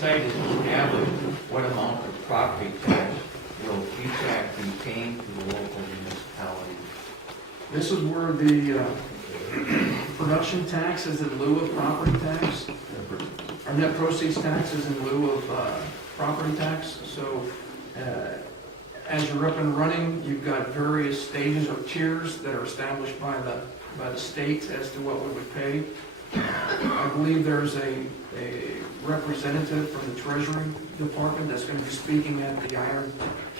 site is established, what amount of property tax will PTAC be paying to the local municipality? This is where the production tax is in lieu of property tax. Our net proceeds tax is in lieu of property tax. So as you're up and running, you've got various stages or tiers that are established by the state as to what we would pay. I believe there's a representative from the Treasury Department that's going to be speaking at the Iron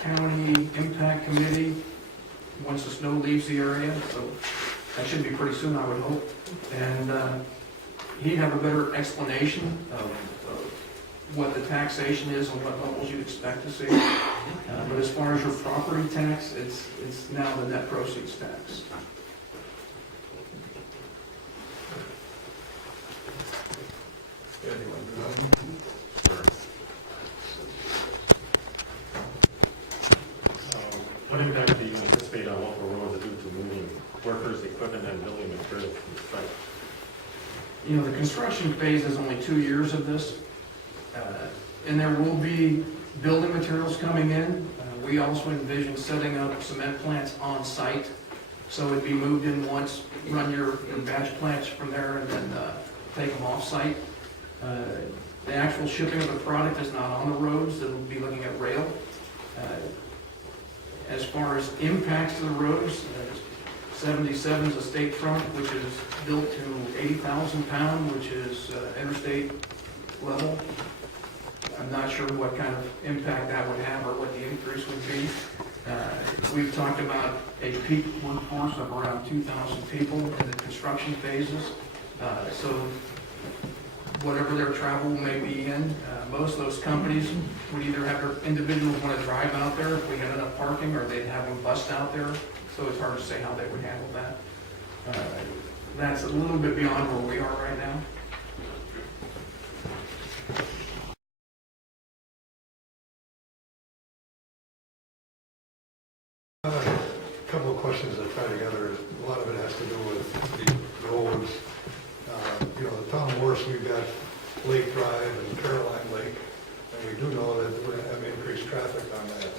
County Impact Committee once the snow leaves the area, so that should be pretty soon, I would hope. And he'd have a better explanation of what the taxation is and what levels you'd expect to see. But as far as your property tax, it's now the net proceeds tax. What impact do you anticipate on local roads due to moving workers, equipment, and building materials from the site? You know, the construction phase is only 2 years of this, and there will be building materials coming in. We also envision setting up cement plants on site, so it'd be moved in once, run your batch plants from there, and then take them off site. The actual shipping of the product is not on the roads, it'll be looking at rail. As far as impacts to the roads, 77 is a state front, which is built to 80,000 pound, which is interstate level. I'm not sure what kind of impact that would have or what the increase would be. We've talked about a peak workforce of around 2,000 people in the construction phases. So whatever their travel may be in, most of those companies would either have their individuals want to drive out there if we had enough parking, or they'd have them bust out there. So it's hard to say how they would handle that. That's a little bit beyond where we are right now. A couple of questions to tie together. A lot of it has to do with the roads. You know, the town of Morse, we've got Lake Drive and Caroline Lake, and we do know that we're going to have increased traffic on that.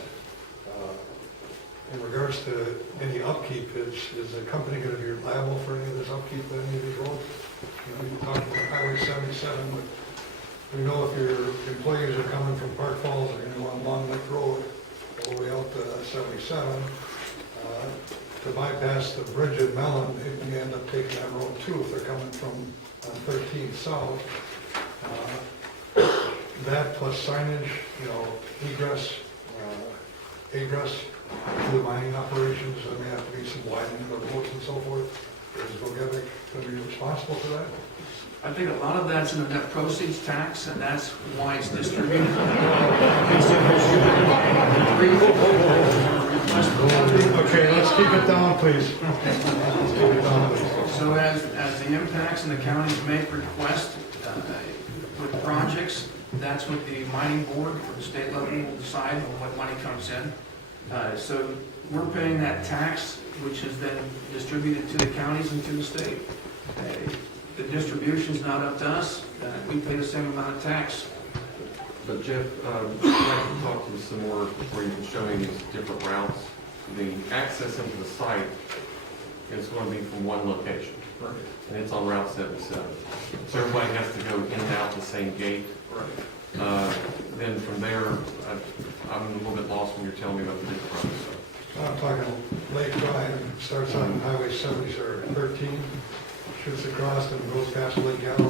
In regards to any upkeep, is the company going to be liable for any of this upkeep on any of these roads? You know, you talked about Highway 77, but we know if your employees are coming from Park Falls, they're going to go on Long Lake Road all the way out to 77. To bypass the bridge at Mellen, they may end up taking that road too if they're coming from 13 south. That plus signage, you know, egress, egress to the mining operations, there may have to be some widening of the roads and so forth. Is Vogevic going to be responsible for that? I think a lot of that's in the net proceeds tax, and that's why it's distributed. Okay, let's keep it down, please. Let's keep it down, please. So as the impacts and the counties make requests with projects, that's what the mining board for the state level will decide on what money comes in. So we're paying that tax, which is then distributed to the counties and to the state. The distribution's not up to us. We pay the same amount of tax. But Jeff, I'd like to talk to you some more where you can show me these different routes. The access into the site is going to be from one location, and it's on Route 77. So everybody has to go in and out the same gate. Then from there, I'm a little bit lost when you're telling me about the different routes. I'm talking Lake Drive, starts on Highway 70 or 13, shoots across and goes past Lake Gallo.